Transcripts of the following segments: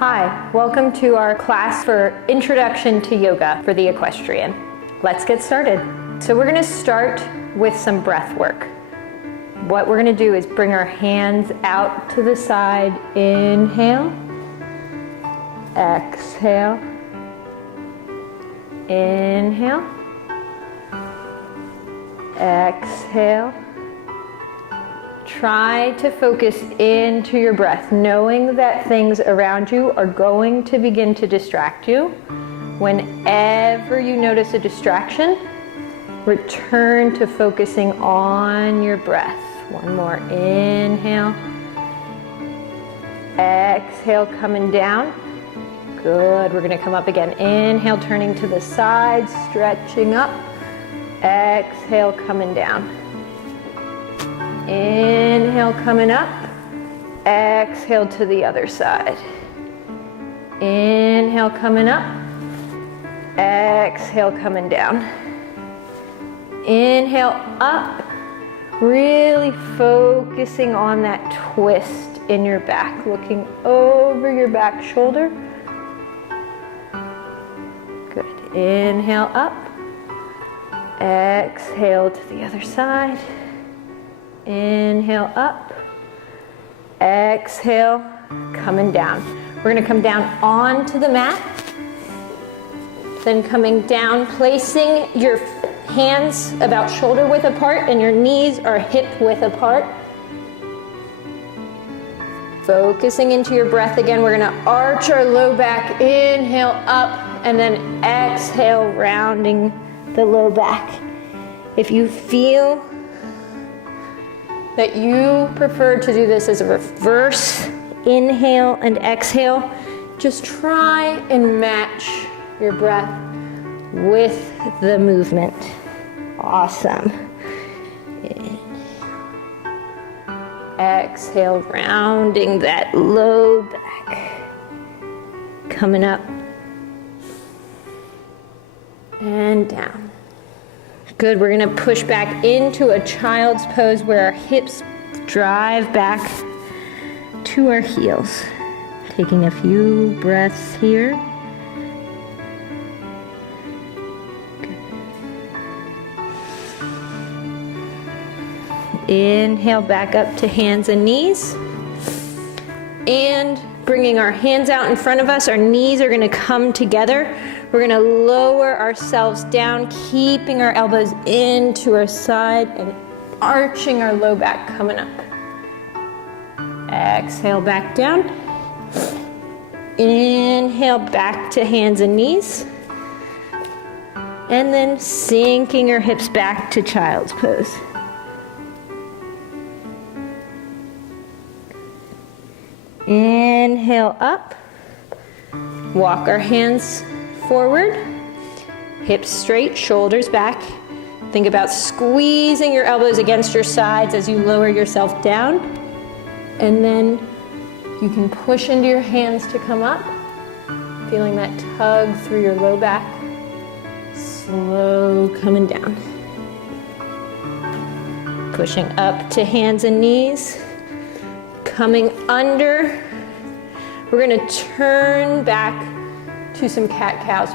Hi, welcome to our class for Introduction to Yoga for the Equestrian. Let's get started. So we're going to start with some breath work. What we're going to do is bring our hands out to the side. Inhale, exhale, inhale, exhale. Try to focus into your breath, knowing that things around you are going to begin to distract you. Whenever you notice a distraction, return to focusing on your breath. One more. Inhale. Exhale, coming down. Good. We're going to come up again. Inhale, turning to the side, stretching up. Exhale, coming down. Inhale, coming up. Exhale to the other side. Inhale, coming up. Exhale, coming down. Inhale, up. Really focusing on that twist in your back. Looking over your back shoulder. Good. Inhale, up. Exhale to the other side. Inhale up, exhale, coming down. We're going to come down onto the mat, then coming down, placing your hands about shoulder width apart and your knees are hip width apart. Focusing into your breath again, we're going to arch our low back, inhale up, and then exhale, rounding the low back. If you feel that you prefer to do this as a reverse inhale and exhale, just try and match your breath with the movement. Awesome. Exhale, rounding that low back. Coming up and down. Good, we're going to push back into a child's pose where our hips drive back to our heels. Taking a few breaths here. Good. Inhale back up to hands and knees. And bringing our hands out in front of us, our knees are going to come together. We're going to lower ourselves down, keeping our elbows into our side and arching our low back, coming up. Exhale, back down. Inhale, back to hands and knees. And then sinking our hips back to child's pose. Inhale up. Walk our hands forward, hips straight, shoulders back. Think about squeezing your elbows against your sides as you lower yourself down. And then you can push into your hands to come up, feeling that tug through your low back. Slow coming down. Pushing up to hands and knees. Coming under. We're going to turn back to some cat-cows.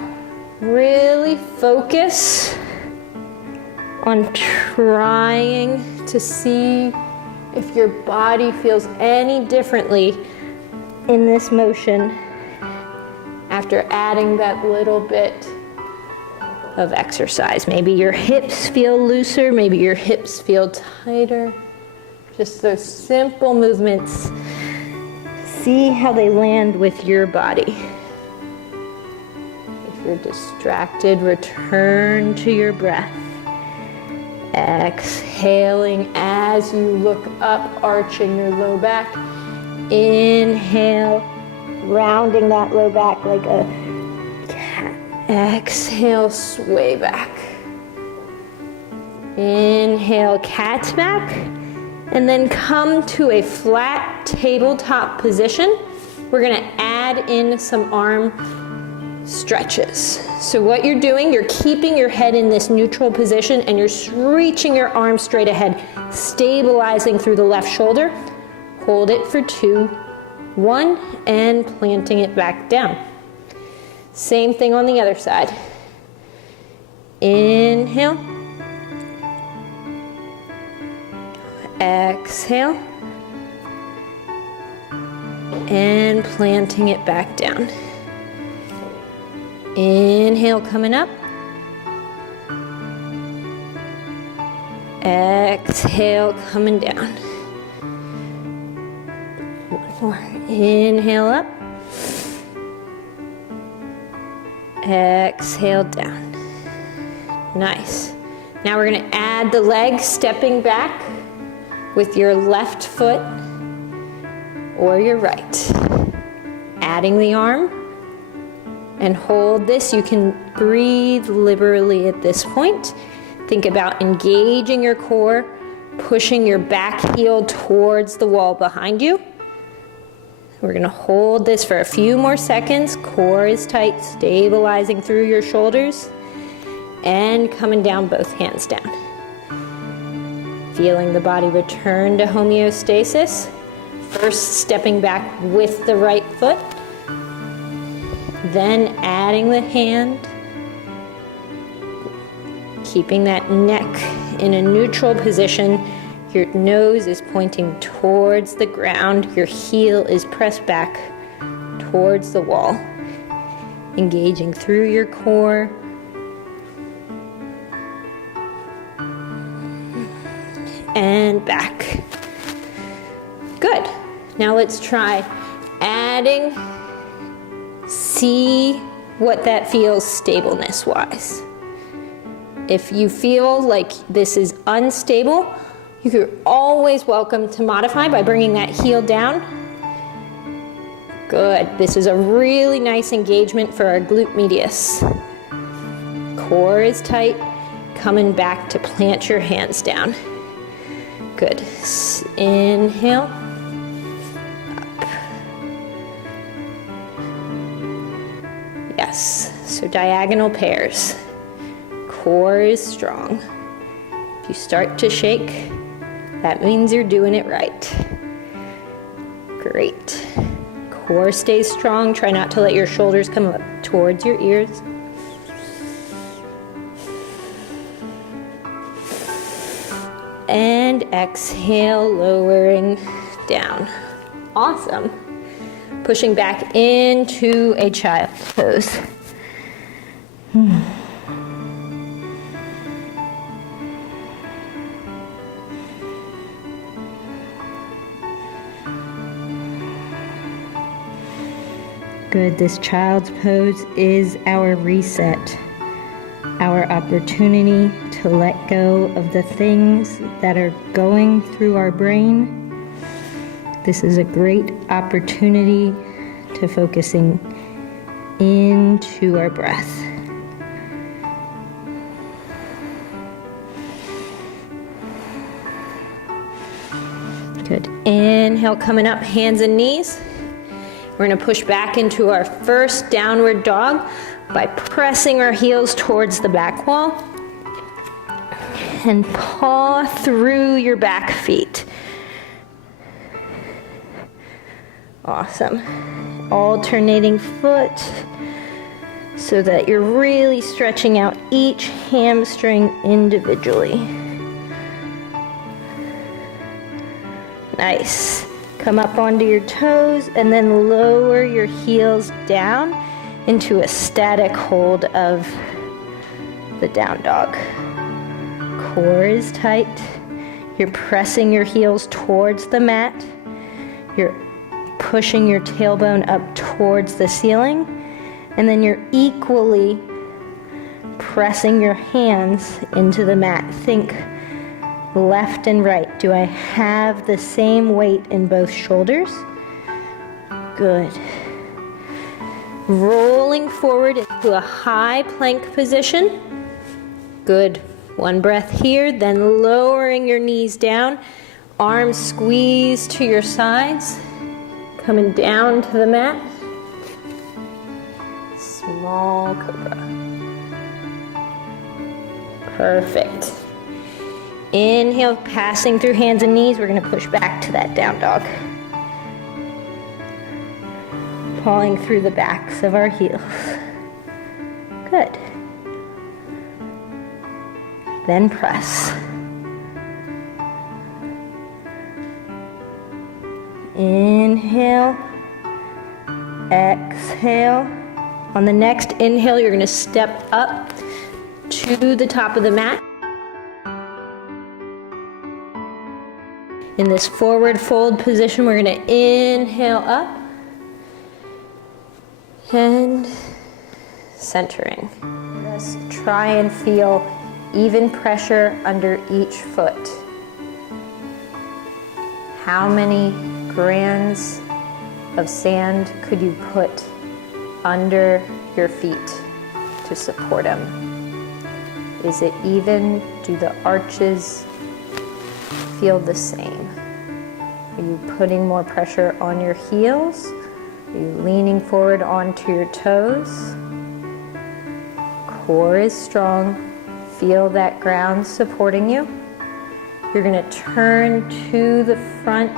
Really focus on trying to see if your body feels any differently in this motion after adding that little bit of exercise. Maybe your hips feel looser, maybe your hips feel tighter. Just those simple movements. See how they land with your body. If you're distracted, return to your breath. Exhaling as you look up, arching your low back. Inhale, rounding that low back like a cat. Exhale, sway back. Inhale, cat's back. And then come to a flat tabletop position. We're going to add in some arm stretches. So what you're doing, you're keeping your head in this neutral position and you're reaching your arms straight ahead, stabilizing through the left shoulder. Hold it for 2, 1, and planting it back down. Same thing on the other side. Inhale. Exhale. And planting it back down. Inhale, coming up. Exhale, coming down. One more. Inhale up. Exhale down. Nice. Now we're going to add the leg, stepping back with your left foot or your right. Adding the arm and hold this. You can breathe liberally at this point. Think about engaging your core, pushing your back heel towards the wall behind you. We're going to hold this for a few more seconds. Core is tight, stabilizing through your shoulders and coming down, both hands down. Feeling the body return to homeostasis. First, stepping back with the right foot, then adding the hand, keeping that neck in a neutral position. Your nose is pointing towards the ground. Your heel is pressed back towards the wall. Engaging through your core. And back. Good. Now let's try adding. See what that feels stableness-wise. If you feel like this is unstable, you're always welcome to modify by bringing that heel down. Good. This is a really nice engagement for our glute medius. Core is tight. Coming back to plant your hands down. Good. Inhale. Up. Yes. So diagonal pairs. Core is strong. If you start to shake, that means you're doing it right. Great. Core stays strong. Try not to let your shoulders come up towards your ears. And exhale, lowering down. Awesome. Pushing back into a child's pose. Good. This child's pose is our reset, our opportunity to let go of the things that are going through our brain. This is a great opportunity to focusing into our breath. Good. Inhale, coming up, hands and knees. We're going to push back into our first downward dog by pressing our heels towards the back wall and paw through your back feet. Awesome. Alternating foot so that you're really stretching out each hamstring individually. Nice. Come up onto your toes and then lower your heels down into a static hold of the down dog. Core is tight. You're pressing your heels towards the mat. You're pushing your tailbone up towards the ceiling. And then you're equally pressing your hands into the mat. Think left and right. Do I have the same weight in both shoulders? Good. Rolling forward into a high plank position. Good. One breath here, then lowering your knees down. Arms squeeze to your sides. Coming down to the mat. Small cobra. Perfect. Inhale, passing through hands and knees. We're going to push back to that down dog. Pulling through the backs of our heels. Good. Then press. Inhale. Exhale. On the next inhale, you're going to step up to the top of the mat. In this forward fold position, we're going to inhale up and centering. Just try and feel even pressure under each foot. How many grains of sand could you put under your feet to support them? Is it even? Do the arches feel the same? Are you putting more pressure on your heels? Are you leaning forward onto your toes? Core is strong. Feel that ground supporting you. You're going to turn to the front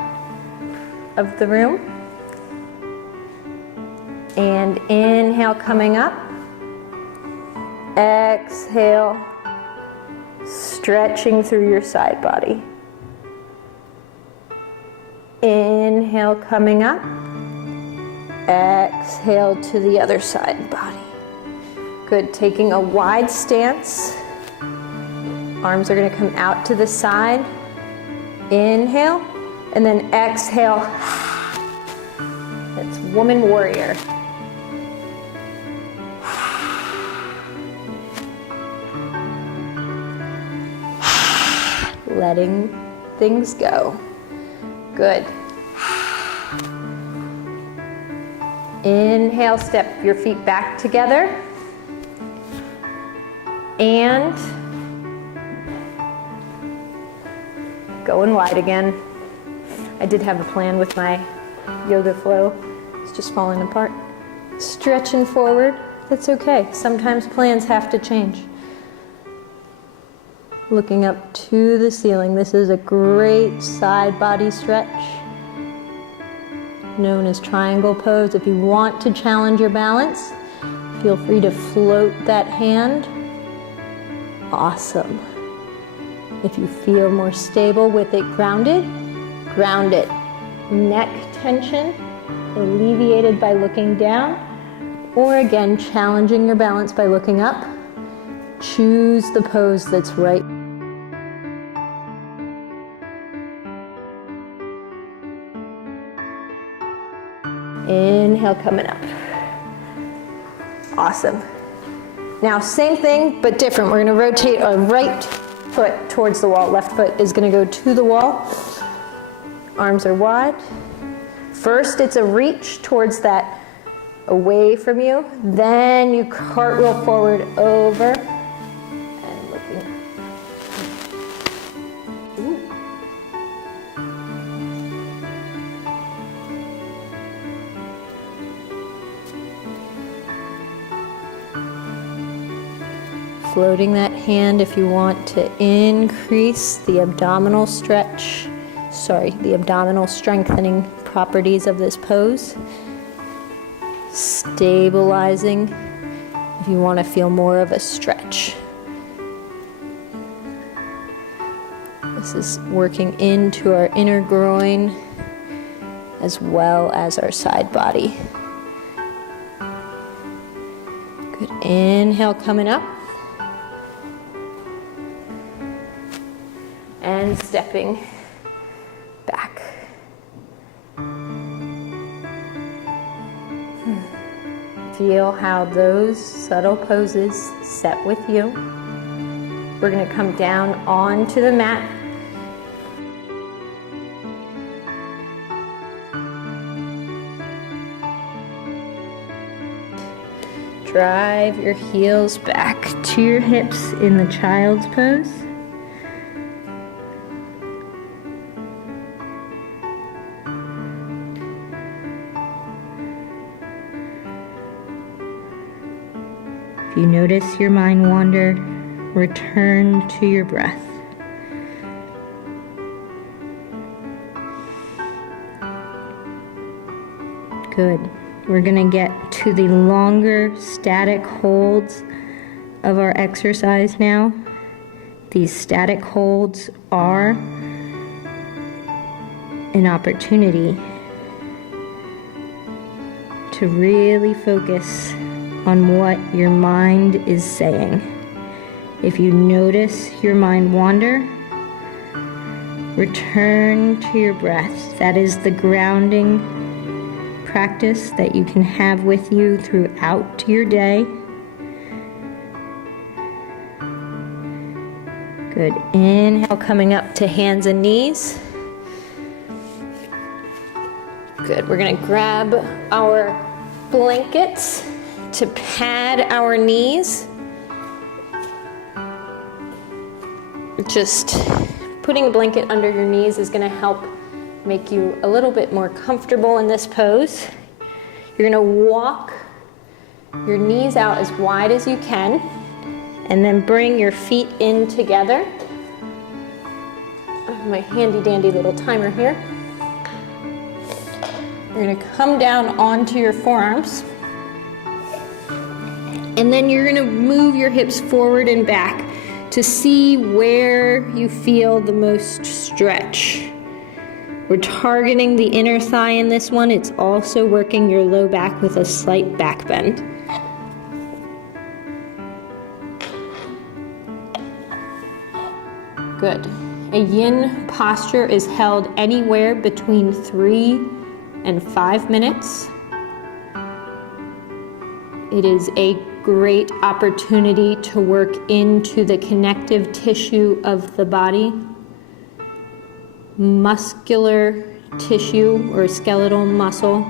of the room. And inhale, coming up. Exhale, stretching through your side body. Inhale, coming up. Exhale to the other side body. Good, taking a wide stance. Arms are going to come out to the side. Inhale, and then exhale. That's woman warrior. Letting things go. Good. Inhale, step your feet back together. And going wide again. I did have a plan with my yoga flow. It's just falling apart. Stretching forward. That's okay. Sometimes plans have to change. Looking up to the ceiling. This is a great side body stretch, known as triangle pose. If you want to challenge your balance, feel free to float that hand. Awesome. If you feel more stable with it grounded, ground it. Neck tension alleviated by looking down, or again, challenging your balance by looking up. Choose the pose that's right. Inhale, coming up. Awesome. Now, same thing, but different. We're going to rotate our right foot towards the wall. Left foot is going to go to the wall. Arms are wide. First, it's a reach towards that away from you. Then you cartwheel forward over and looking up. Ooh. Floating that hand if you want to increase the abdominal stretch, the abdominal strengthening properties of this pose. Stabilizing if you want to feel more of a stretch. This is working into our inner groin as well as our side body. Good. Inhale, coming up. And stepping back. Feel how those subtle poses set with you. We're going to come down onto the mat. Drive your heels back to your hips in the child's pose. If you notice your mind wander, return to your breath. Good. We're gonna get to the longer static holds of our exercise now. These static holds are an opportunity to really focus on what your mind is saying. If you notice your mind wander, return to your breath. That is the grounding practice that you can have with you throughout your day. Good. Inhale, coming up to hands and knees. Good. We're going to grab our blankets to pad our knees. Just putting a blanket under your knees is going to help make you a little bit more comfortable in this pose. You're going to walk your knees out as wide as you can, and then bring your feet in together. I have my handy dandy little timer here. You're going to come down onto your forearms, and then you're going to move your hips forward and back to see where you feel the most stretch. We're targeting the inner thigh in this one. It's also working your low back with a slight back bend. Good. A yin posture is held anywhere between 3 and 5 minutes. It is a great opportunity to work into the connective tissue of the body. Muscular tissue or skeletal muscle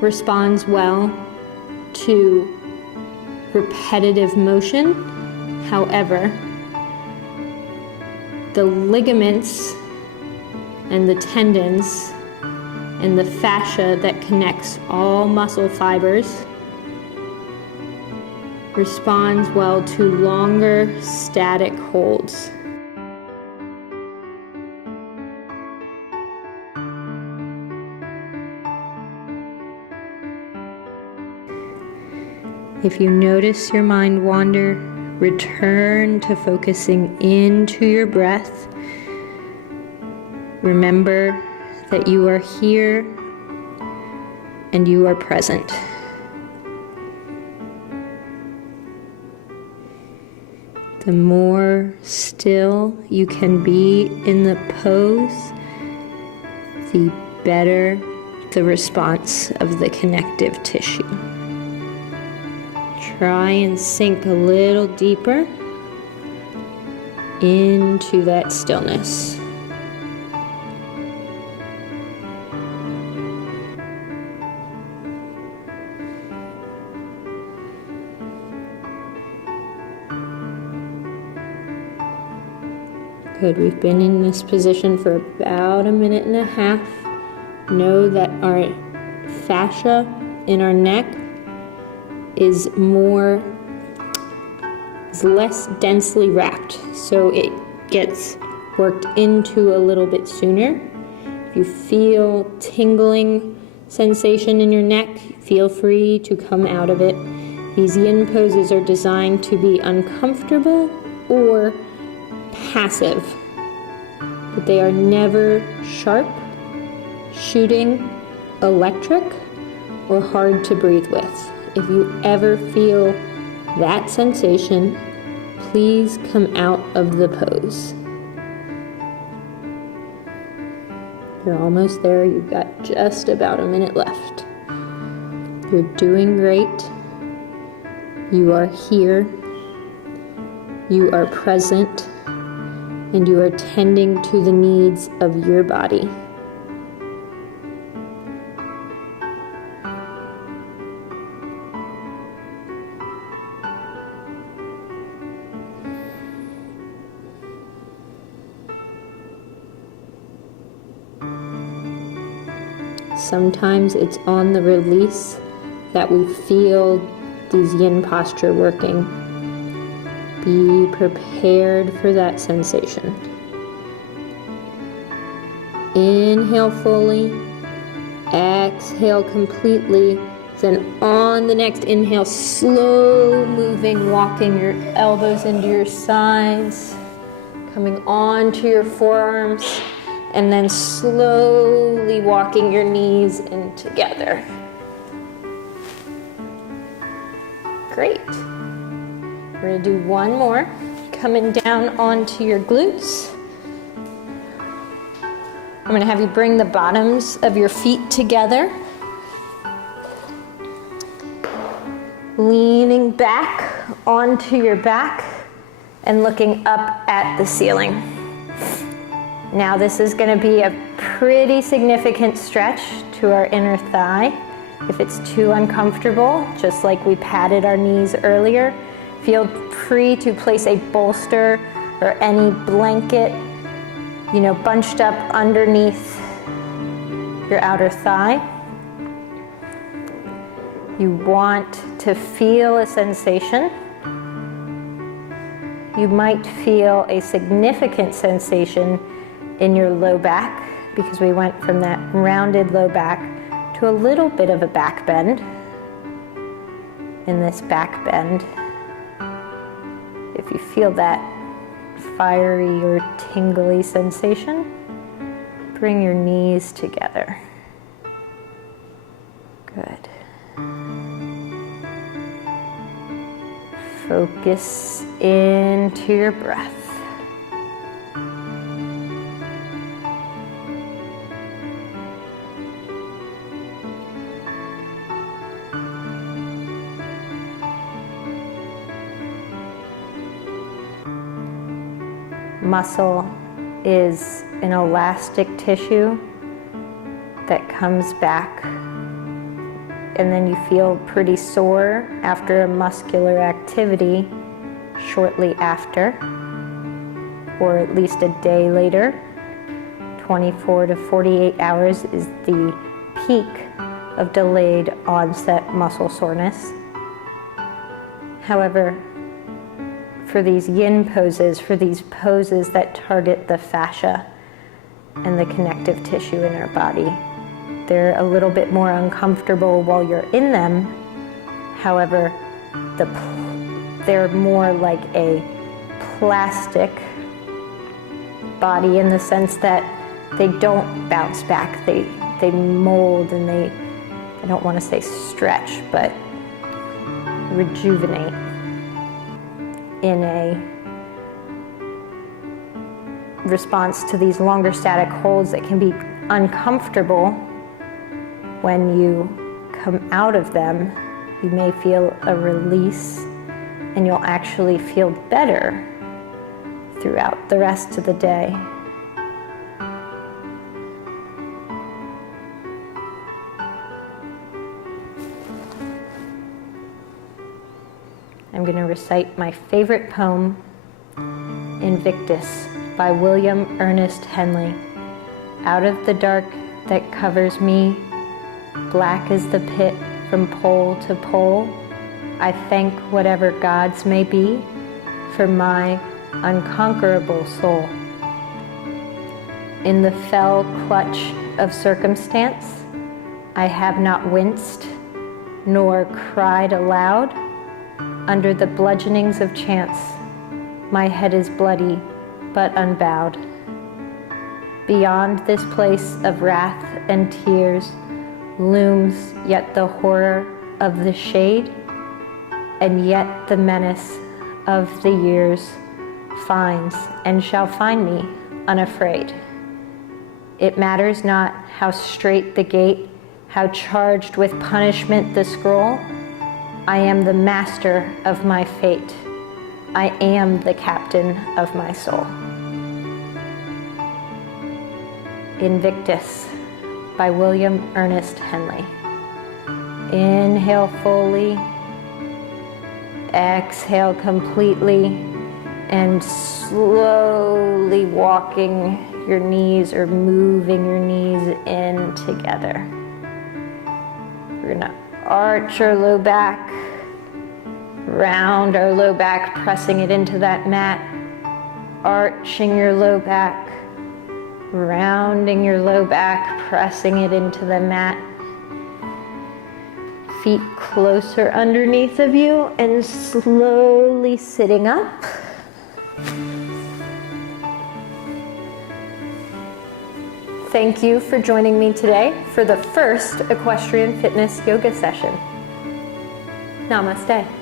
responds well to repetitive motion. However, the ligaments and the tendons and the fascia that connects all muscle fibers responds well to longer static holds. If you notice your mind wander, return to focusing into your breath. Remember that you are here and you are present. The more still you can be in the pose, the better the response of the connective tissue. Try and sink a little deeper into that stillness. Good. We've been in this position for about 1.5 minutes. Know that our fascia in our neck is less densely wrapped, so it gets worked into a little bit sooner. If you feel tingling sensation in your neck, feel free to come out of it. These yin poses are designed to be uncomfortable or passive, but they are never sharp, shooting, electric, or hard to breathe with. If you ever feel that sensation, please come out of the pose. You're almost there. You've got just about 1 minute left. You're doing great. You are here. You are present. And you are tending to the needs of your body. Sometimes it's on the release that we feel these yin posture working. Be prepared for that sensation. Inhale fully, exhale completely, Then on the next inhale, slow moving, walking your elbows into your sides, coming onto your forearms, and then slowly walking your knees in together. Great. We're gonna do one more. Coming down onto your glutes. I'm gonna have you bring the bottoms of your feet together. Leaning back onto your back and looking up at the ceiling. Now this is going to be a pretty significant stretch to our inner thigh. If it's too uncomfortable, just like we patted our knees earlier, feel free to place a bolster or any blanket, bunched up underneath your outer thigh. You want to feel a sensation. You might feel a significant sensation in your low back because we went from that rounded low back to a little bit of a back bend. In this back bend, if you feel that fiery or tingly sensation, bring your knees together. Good. Focus into your breath. Muscle is an elastic tissue that comes back, and then you feel pretty sore after a muscular activity shortly after, or at least a day later. 24 to 48 hours is the peak of delayed onset muscle soreness. However, for these yin poses, for these poses that target the fascia and the connective tissue in our body, they're a little bit more uncomfortable while you're in them. However, they're more like a plastic body in the sense that they don't bounce back. They mold and they, I don't want to say stretch, but rejuvenate in a response to these longer static holds that can be uncomfortable. When you come out of them, you may feel a release and you'll actually feel better throughout the rest of the day. I'm going to recite my favorite poem, Invictus, by William Ernest Henley. Out of the dark that covers me, black as the pit from pole to pole, I thank whatever gods may be for my unconquerable soul. In the fell clutch of circumstance, I have not winced nor cried aloud. Under the bludgeonings of chance, my head is bloody but unbowed. Beyond this place of wrath and tears looms yet the horror of the shade, and yet the menace of the years finds and shall find me unafraid. It matters not how straight the gate, how charged with punishment the scroll. I am the master of my fate. I am the captain of my soul. Invictus by William Ernest Henley. Inhale fully, exhale completely, and slowly walking your knees or moving your knees in together. We're gonna arch our low back, round our low back, pressing it into that mat, arching your low back, rounding your low back, pressing it into the mat. feet closer underneath of you and slowly sitting up. Thank you for joining me today for the first equestrian fitness yoga session. Namaste.